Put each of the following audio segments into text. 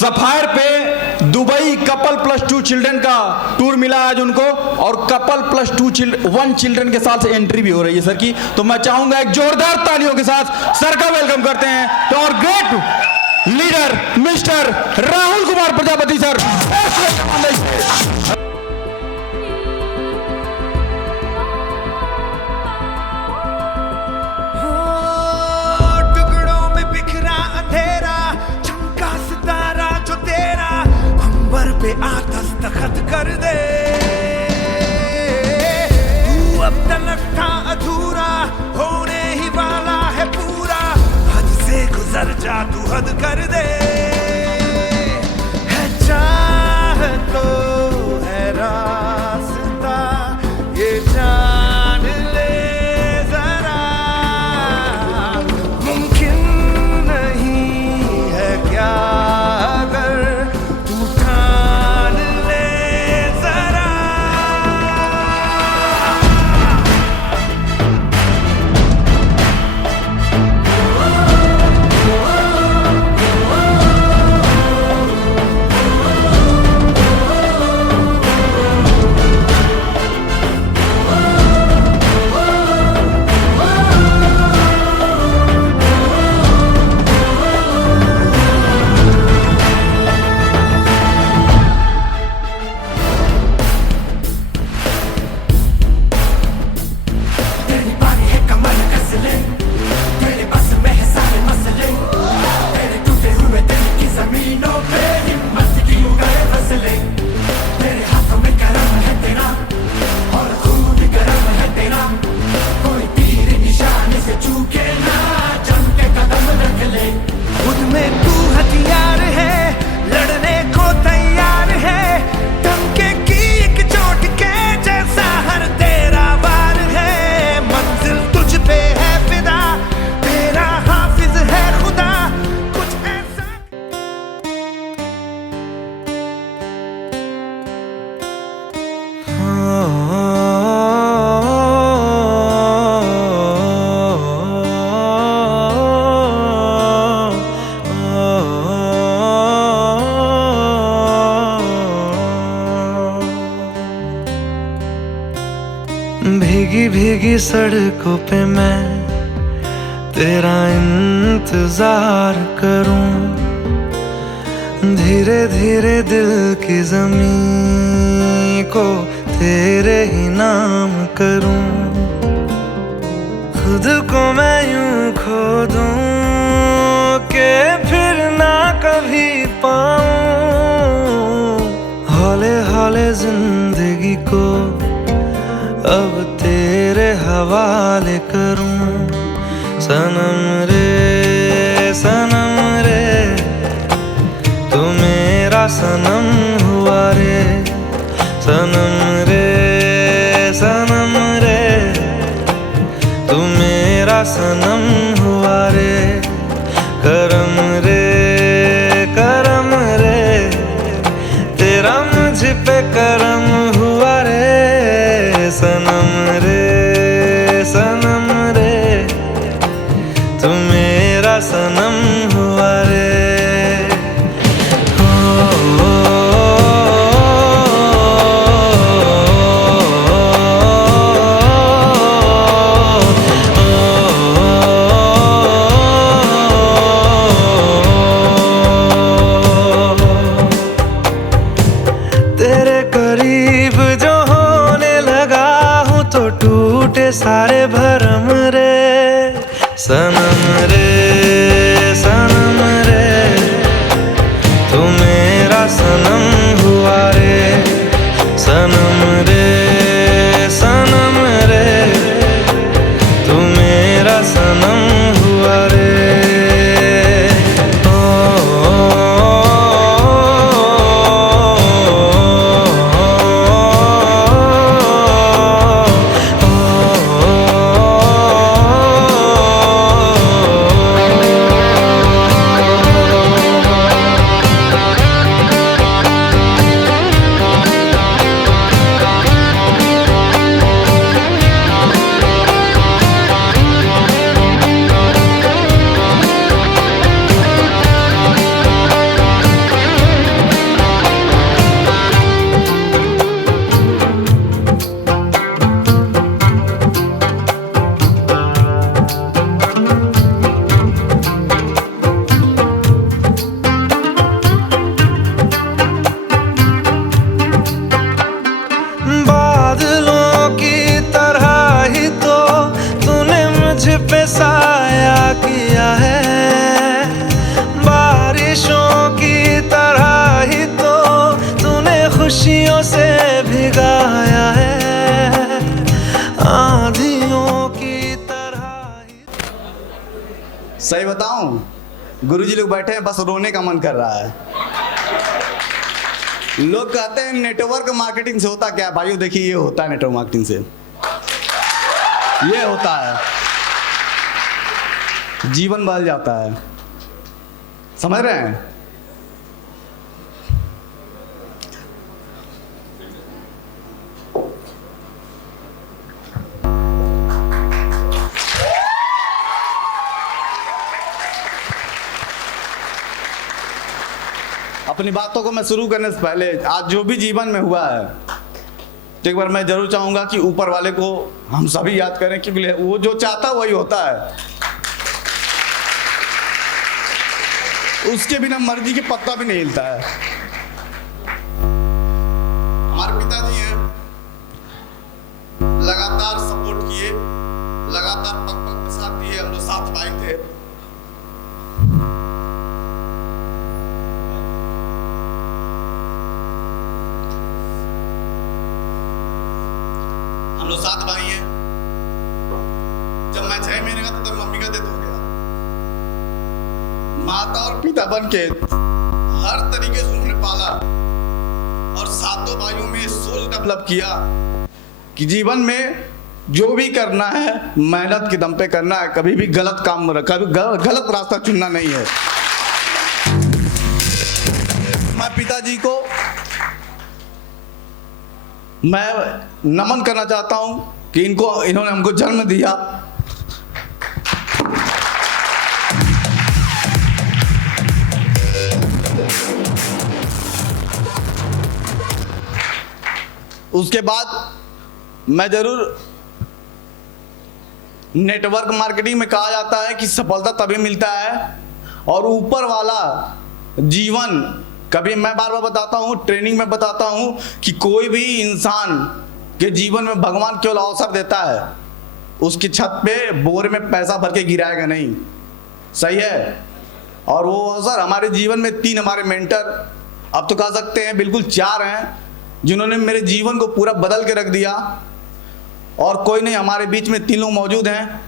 Sapphire पे Dubai couple +2 children का tour मिला आज उनको, और कपल +1 चिल्ड्रन के साथ से एंट्री भी हो रही है सर की। तो मैं चाहूंगा एक जोरदार तालियों के साथ सर का वेलकम करते हैं तो और great leader mister Rahul Kumar Prajapati sir. टुकड़ों में बिखरा अंधेरा, चमका सितारा जो तेरा, अंबर पे आ दस्तखत कर दे। तू अब तलक था अधूरा, होने ही वाला है पूरा, हद से गुजर जा तू हद कर दे। है चाह तो है रास्ता, ये जान ले जरा, मुमकिन नहीं है क्या अगर तू ठान ले जरा। तेरी बारी है कमर कसले, तेरे बस में है सारे मसले, तेरे टूटे हुए दिल की जमीनों पे हिम्मत की उगाए फसले। तेरे हाथों में करम है तेरा, और खून गरम है तेरा, कोई तीर निशाने से चूके ना, जम के कदम रख ले। खुद में तू हथियार है, लड़ने को तैयार है, धमके की एक चोट के जैसा हर तेरा वार है। मंजिल तुझ पे है फिदा, तेरा हाफिज है खुदा, कुछ ऐसा। भीगी भीगी सड़कों पे मैं तेरा इंतजार करूं, धीरे धीरे दिल की जमीन को तेरे ही नाम करूं। खुद को मैं यूं खो दूं कि फिर ना कभी पाऊं, हौले हौले जिंदगी को अब तेरे हवाले करूं। सनम रे तू मेरा सनम हुआ रे, सनम रे तू मेरा सनम हुआ रे। करम रे तेरा मुझ पे करम हुआ रे। सनम रे तू मेरा सनम हुआ रे। तेरे करीब जो होने लगा हूँ तो टूटे सारे भरम रे। सनम रे तू मेरा सनम हुआ रे। सनम रे तू मेरा सनम हुआ रे। सही बताऊं, गुरुजी लोग बैठे हैं, बस रोने का मन कर रहा है। लोग कहते हैं नेटवर्क मार्केटिंग से होता क्या है? भाइयों देखिए, ये होता है नेटवर्क मार्केटिंग से, ये होता है, जीवन बदल जाता है। समझ रहे हैं? अपनी बातों को मैं शुरू करने से पहले आज जो भी जीवन में हुआ है, तो एक बार मैं जरूर चाहूंगा कि ऊपर वाले को हम सभी याद करें, क्योंकि वो जो चाहता है वही होता है। उसके बिना मर्जी के पत्ता भी नहीं हिलता है। हमारे पिताजी हैं, लगातार सपोर्ट किए, लगातार पग पग के साथ दिए। हम लोग 7 भाई थे। हम लोग 7 भाई हैं। जब मैं 6 महीने का था तब मम्मी का डेथ हो गया। माता और पिता बन के हर तरीके से उन्होंने पाला और 7 भाइयों में सोच डेवलप किया कि जीवन में जो भी करना है मेहनत के दम पे करना है, कभी भी गलत काम, कभी गलत रास्ता चुनना नहीं है। मैं पिताजी को मैं नमन करना चाहता हूं कि इन्होंने हमको जन्म दिया। उसके बाद मैं जरूर, नेटवर्क मार्केटिंग में कहा जाता है कि सफलता तभी मिलता है और ऊपर वाला जीवन, कभी मैं बार बार बताता हूँ, ट्रेनिंग में बताता हूँ कि कोई भी इंसान के जीवन में भगवान केवल अवसर देता है, उसकी छत पे बोरे में पैसा भर के गिराएगा नहीं। सही है? और वो अवसर हमारे जीवन में 3 हमारे मेंटर, अब तो कह सकते हैं बिल्कुल 4 हैं, जिन्होंने मेरे जीवन को पूरा बदल के रख दिया। और कोई नहीं, हमारे बीच में 3 लोग मौजूद हैं।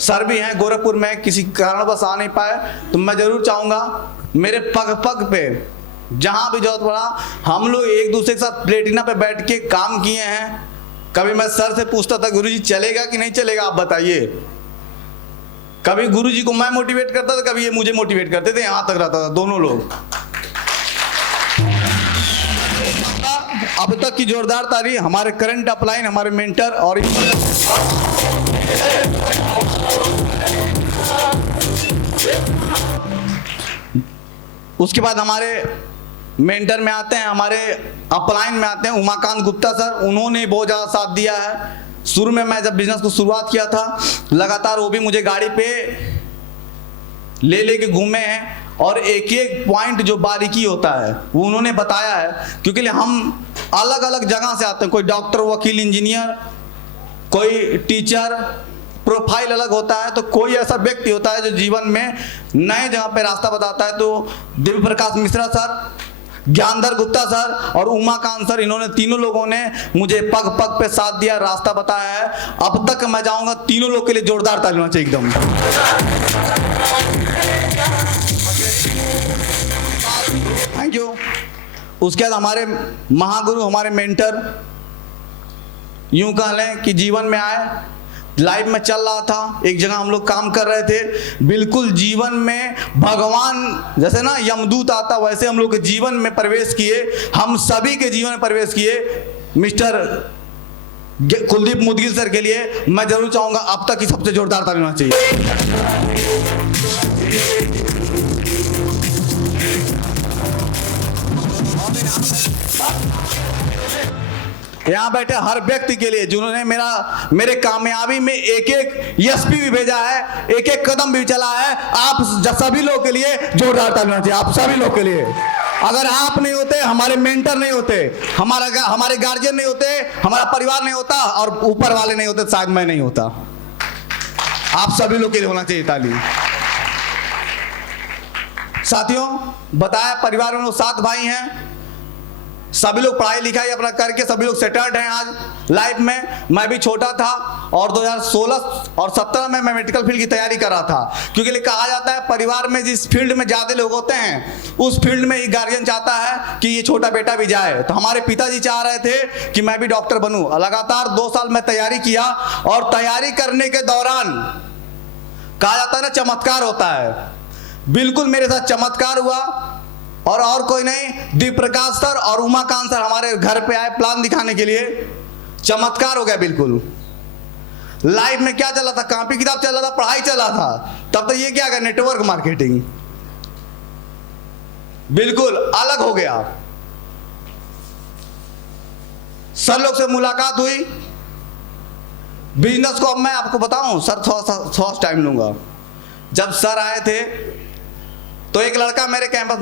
सर भी हैं गोरखपुर में, किसी कारणवश आ नहीं पाए, तो मैं जरूर चाहूँगा मेरे पग पग पे जहाँ भी जरूरत पड़ा, हम लोग एक दूसरे के साथ प्लेटिना पे बैठ के काम किए हैं। कभी मैं सर से पूछता था गुरुजी चलेगा कि नहीं चलेगा, आप बताइए। कभी गुरुजी को मैं मोटिवेट करता था, कभी ये मुझे मोटिवेट करते थे, यहाँ तक रहता था दोनों लोग। अब तक की जोरदार ताली हमारे करंट अपलाइन, हमारे मेंटर। और उसके बाद हमारे मेंटर में आते हैं, हमारे अपलाइन में आते हैं उमाकांत गुप्ता सर। उन्होंने बहुत ज़्यादा साथ दिया है। शुरू में मैं जब बिजनेस को शुरुआत किया था, लगातार वो भी मुझे गाड़ी पे ले के घूमे हैं और एक एक पॉइंट जो बारीकी होता है वो उन्होंने बताया है। क्योंकि हम अलग अलग जगह से आते हैं, कोई डॉक्टर, वकील, इंजीनियर, कोई टीचर, प्रोफाइल अलग होता है, तो कोई ऐसा व्यक्ति होता है जो जीवन में नए जगह पे रास्ता बताता है। तो दिव्य प्रकाश मिश्रा सर, ज्ञानधर गुप्ता सर और उमाकांत सर, इन्होंने तीनों लोगों ने मुझे पग पग पे साथ दिया, रास्ता बताया है। अब तक मैं जाऊंगा, तीनों लोग के लिए जोरदार ताली होना चाहिए एकदम। Thank you. उसके बाद हमारे महागुरु, हमारे मेंटर, यूं कह लें कि जीवन में आए, लाइफ में चल रहा था, एक जगह हम लोग काम कर रहे थे, बिल्कुल जीवन में भगवान जैसे ना यमदूत आता वैसे हम लोग के जीवन में प्रवेश किए, हम सभी के जीवन में प्रवेश किए। मिस्टर कुलदीप मुदगिल सर के लिए मैं जरूर चाहूंगा अब तक की सबसे जोरदार ताली होना चाहिए। यहाँ बैठे हर व्यक्ति के लिए जिन्होंने मेरे कामयाबी में एक एक यशपी भी भेजा है, एक एक कदम भी चला है, आप सभी लोग के लिए जोरदार ताली होना चाहिए। आप सभी लोग के लिए, अगर आप नहीं होते, हमारे मेंटर नहीं होते, हमारे गार्जियन नहीं होते, हमारा परिवार नहीं होता और ऊपर वाले नहीं होते, शायद मैं नहीं होता। आप सभी लोग के लिए होना चाहिए ताली। साथियों, बताया परिवार में 7 भाई हैं, सभी लोग पढ़ाई लिखाई अपना करके सभी लोग सेटल्ड हैं आज लाइफ में। मैं भी छोटा था और 2016 और 17 में मैं मेडिकल फील्ड की तैयारी कर रहा था, क्योंकि कहा जाता है परिवार में जिस फील्ड में ज़्यादा लोग होते हैं उस फील्ड में ही गार्जियन चाहता है कि ये छोटा बेटा भी जाए। तो हमारे पिताजी चाह रहे थे कि मैं भी डॉक्टर बनूं। लगातार 2 साल में तैयारी किया और तैयारी करने के दौरान कहा जाता है ना चमत्कार होता है, बिल्कुल मेरे साथ चमत्कार हुआ। और कोई नहीं, दीप प्रकाश सर और उमाकांत सर हमारे घर पे आए प्लान दिखाने के लिए। चमत्कार हो गया बिल्कुल। लाइफ में क्या चला था, कॉपी किताब चल रहा था, पढ़ाई चला था, तब तो ये क्या गया नेटवर्क मार्केटिंग, बिल्कुल अलग हो गया। सर लोग से मुलाकात हुई, बिजनेस को अब मैं आपको बताऊं सर, थोड़ा टाइम लूंगा। जब सर आए थे तो एक लड़का मेरे कैंपस,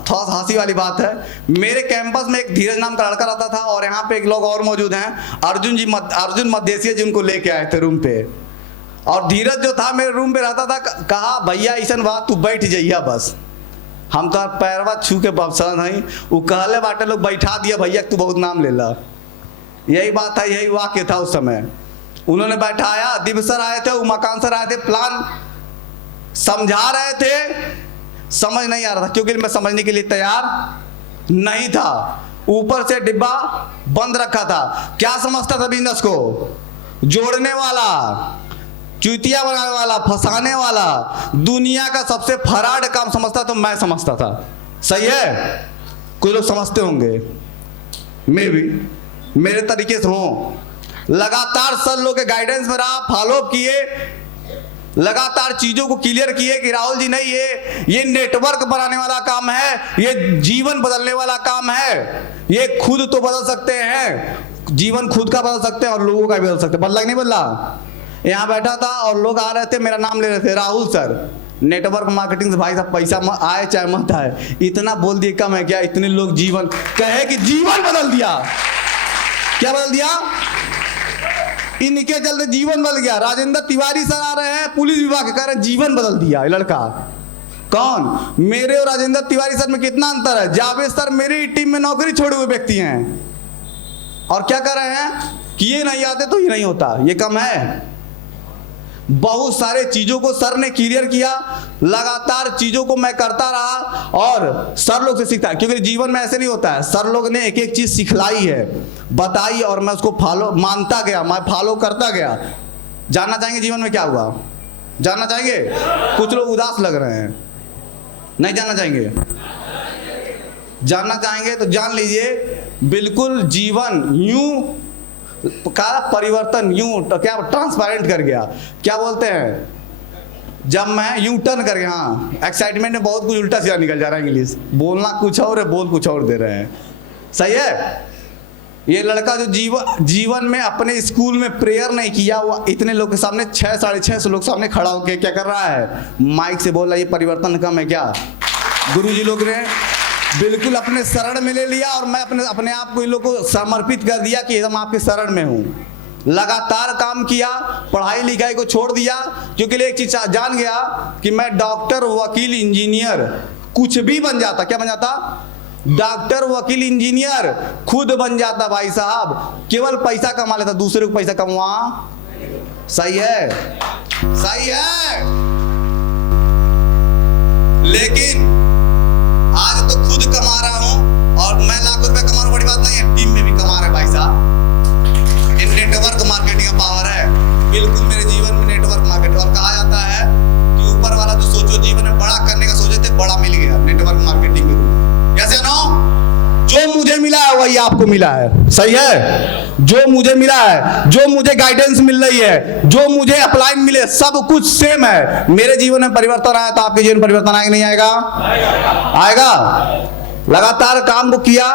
थोड़ा हंसी वाली बात है, मेरे कैंपस में एक धीरज नाम का लड़का रहता था और यहाँ पे एक लोग और मौजूद हैं, अर्जुन मध्येसिया जी, उनको लेके आए थे रूम पे। और धीरज जो था मेरे रूम पे रहता था, कहा भैया ईशन बात तू बैठ जाइया बस, हम तो पैरवा छू के बबसा नहीं, वो कहले बाटे लोग बैठा दिया भैया तू बहुत नाम ले ला। यही बात था, यही वाक्य था उस समय। उन्होंने बैठाया, दिव्य सर आए थे, उमाकांत सर आए थे, प्लान समझा रहे थे, समझ नहीं आ रहा था क्योंकि मैं समझने के लिए तैयार नहीं था। ऊपर से डिब्बा बंद रखा था। क्या समझता था बिजनेस को? जोड़ने वाला, चुतिया बनाने वाला, फंसाने वाला, दुनिया का सबसे फराड काम समझता तो मैं समझता था। सही है, कुछ लोग समझते होंगे, मैं भी मेरे तरीके से हूं। लगातार सर लोग के गाइडेंस में रहा, फॉलो किए, लगातार चीजों को क्लियर किए कि राहुल जी नहीं, ये नेटवर्क बनाने वाला काम है, ये जीवन बदलने वाला काम है। ये खुद तो बदल सकते हैं, जीवन खुद का बदल सकते हैं और लोगों का भी बदल सकते हैं। बदला नहीं बदला? यहाँ बैठा था और लोग आ रहे थे, मेरा नाम ले रहे थे, राहुल सर नेटवर्क मार्केटिंग से भाई साहब पैसा आए चाहे मत आए, इतना बोल दिए कम है क्या? इतने लोग जीवन कहे कि जीवन बदल दिया। क्या बदल दिया? इनके चलते जीवन बदल गया। राजेंद्र तिवारी सर आ रहे हैं, पुलिस विभाग के, कह रहे हैं जीवन बदल दिया ये लड़का। कौन? मेरे और राजेंद्र तिवारी सर में कितना अंतर है? जावेद सर मेरी टीम में नौकरी छोड़े हुए व्यक्ति हैं और क्या कर रहे हैं कि ये नहीं आते तो ये नहीं होता, ये कम है। बहुत सारे चीजों को सर ने क्लियर किया, लगातार चीजों को मैं करता रहा और सर लोग से सीखता, क्योंकि जीवन में ऐसे नहीं होता है। सर लोग ने एक एक चीज सिखलाई है, बताई और मैं उसको फॉलो मानता गया, मैं फॉलो करता गया। जानना चाहेंगे जीवन में क्या हुआ? जानना चाहेंगे? कुछ लोग उदास लग रहे हैं, नहीं जानना चाहेंगे? जानना चाहेंगे तो जान लीजिए, बिल्कुल जीवन यूं का परिवर्तन यूं क्या ट्रांसपेरेंट कर गया। क्या बोलते हैं, जब मैं यूं टर्न कर गया, हाँ एक्साइटमेंट में बहुत कुछ उल्टा सीधा निकल जा रहा है, इंग्लिश बोलना कुछ और है, बोल कुछ और दे रहे हैं। सही है। ये लड़का जो जीवन में अपने स्कूल में प्रेयर नहीं किया, वो इतने लोग के सामने 600-650 लोग सामने खड़ा होकर क्या कर रहा है? माइक से बोल रहा है, ये परिवर्तन कम है क्या? गुरुजी लोग ने बिल्कुल अपने शरण में ले लिया और मैं अपने आप को इन लोगों को समर्पित कर दिया कि हम आपके शरण में हूँ। लगातार काम किया, पढ़ाई लिखाई को छोड़ दिया, क्योंकि एक चीज जान गया कि मैं डॉक्टर, वकील, इंजीनियर कुछ भी बन जाता। क्या बन जाता? डॉक्टर, वकील, इंजीनियर खुद बन जाता भाई साहब। केवल पैसा कमा लेता, दूसरे को पैसा कमवा। सही है, सही है। लेकिन आज तो खुद कमा रहा हूं और मैं लाखों रुपए कमा रहा हूं, बड़ी बात नहीं है, टीम में भी कमा रहे भाई साहब। इन नेटवर्क मार्केटिंग का पावर है बिल्कुल मेरे जीवन में, नेटवर्क मार्केटिंग। और कहा जाता है कि ऊपर वाला जो सोचो जीवन में बड़ा करने का सोचे थे, बड़ा मिल गया नेटवर्क मार्केटिंग के रूप में। कैसे ना? जो मुझे मिला है वही आपको मिला है। सही है। जो मुझे मिला है, जो मुझे गाइडेंस मिल रही है, जो मुझे अप्लाई मिले, सब कुछ सेम है। मेरे जीवन में परिवर्तन आया तो आपके जीवन में परिवर्तन आएगा नहीं आएगा? आएगा। लगातार काम को किया।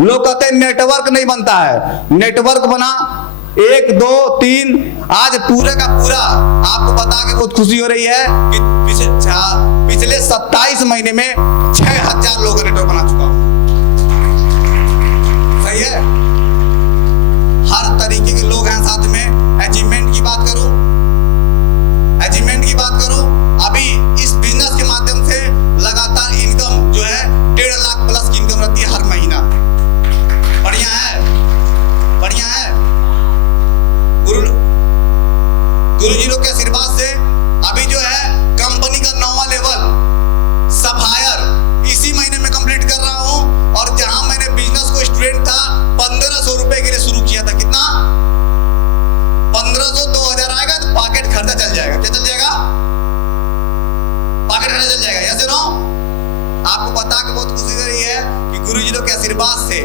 लोग कहते हैं नेटवर्क नहीं बनता है, नेटवर्क बना 1 2 3। आज पूरे का पूरा आपको बता के बहुत खुशी हो रही है कि पिछले 27 महीने में 6000 लोगों का नेटवर्क बना चुका हूं। सही है। हर तरीके के लोग हैं साथ में। अचीवमेंट की बात करूं, अभी इस बिजनेस के माध्यम से लगातार इनकम जो है 1.5 लाख प्लस की इनकम रहती है हर महीना। बढ़िया है, बढ़िया है। गुरु गुरुजी लोग के आशीर्वाद से अभी जो है कंपनी का 9वां लेवल सब हायर इसी महीने में कंप्लीट कर रहा हूं। और जहां मैंने बिजनेस को स्टूडेंट था 1500 रुपए के लिए शुरू किया था, कितना 1500 2000 आएगा तो पॉकेट खर्चा चल जाएगा। क्या चल जाएगा? पॉकेट खर्चा चल जाएगा। Yes no? आपको बता के बहुत खुशी हो रही है कि गुरुजी लोग के आशीर्वाद से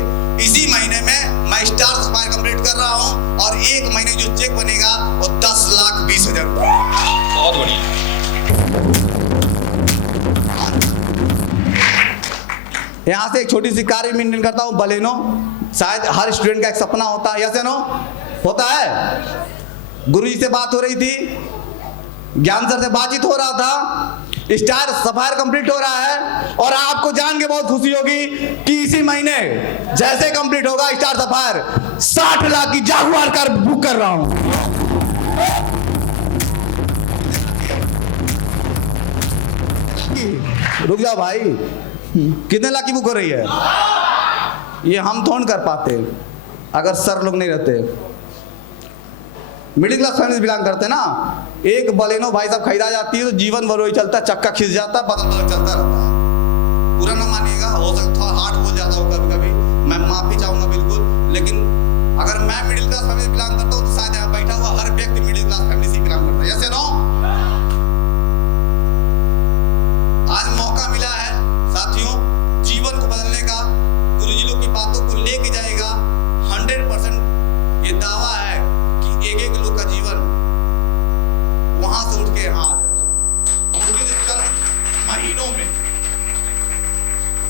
इसी महीने में मैं स्टार सफायर कंप्लीट कर रहा हूं और एक महीने जो चेक बनेगा वो 10,20,000 रुपए। बहुत बढ़िया। यहाँ से एक छोटी सी कार मेंटेन करता हूँ, बलेनो। शायद हर स्टूडेंट का एक सपना होता है, यस नो? होता है। गुरुजी से बात हो रही थी, ज्ञान सर से बातचीत हो रहा था, स्टार सफायर कंप्लीट हो रहा है और आपको जान के बहुत खुशी होगी कि इसी महीने जैसे कंप्लीट होगा स्टार सफायर 60 लाख की जागुआर कार बुक कर रहा हूं। रुक जाओ भाई, कितने लाख की बुक हो रही है? ये हम थोड़ा कर पाते अगर सर लोग नहीं रहते। मिडिल क्लास फैमिली बिलोंग करते ना, एक बलेनो भाई साहब खरीदा जाती है तो जीवन भर वही चलता है, चक्का खिंच जाता है, बदल बदल चलता रहता है। पूरा ना मानिएगा, हो सकता है हार्ट हो जाता हो कभी कभी, मैं माफी चाहूंगा बिल्कुल। लेकिन अगर मैं मिडिल क्लास फैमिली बिलोंग करता हूँ तो शायद यहाँ बैठा हुआ हर व्यक्ति मिडिल क्लास फैमिली से बिलोंग करता है। Yes no? आज मौका मिला है साथियों जीवन को बदलने का, गुरुजी लोग की बातों को लेके जाएगा। 100% ये दावा है कि एक लोग का जीवन वहां से उठ के मुश्किल से चल महीनों में।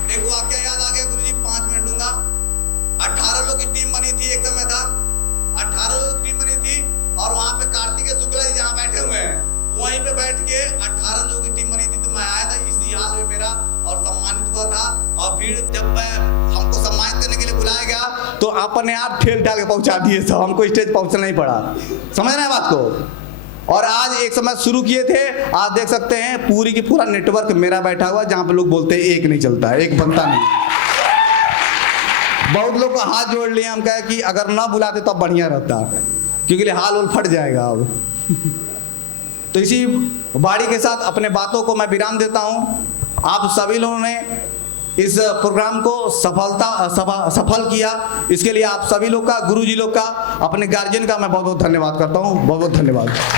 एक वाक्य याद आ गया गुरुजी, 5 मिनट लूंगा। 18 लोग की टीम बनी थी, एक समय था 18 लोग की टीम बनी थी और वहां पे कार्तिकेय शुक्ला जी जहां बैठे हुए हैं वहीं पे बैठ के 18 लोगों की टीम बनी थी। तो मैं आया था इसी हाल में मेरा और सम्मानित हुआ था। और फिर जब मैं हमको सम्मानित करने के लिए बुलाया गया तो अपने आप ठेल ठाल के पहुंचा दिए सब, हमको स्टेज पहुंचना नहीं पड़ा। समझ रहे हैं बात को? और आज एक समय शुरू किए थे, आज देख सकते हैं पूरी की पूरा नेटवर्क मेरा बैठा हुआ जहां पे लोग बोलते हैं एक नहीं चलता है, एक बनता नहीं। बहुत लोग को हाथ जोड़ लिए, हम कहे कि अगर ना बुलाते तो बढ़िया रहता, क्योंकि हाल उल फट जाएगा अब। तो इसी बाड़ी के साथ अपने बातों को मैं विराम देता हूं। आप सभी लोगों ने इस प्रोग्राम को सफल किया, इसके लिए आप सभी लोग का, गुरुजी लोग का, अपने गार्जियन का मैं बहुत बहुत धन्यवाद करता हूं। बहुत बहुत धन्यवाद।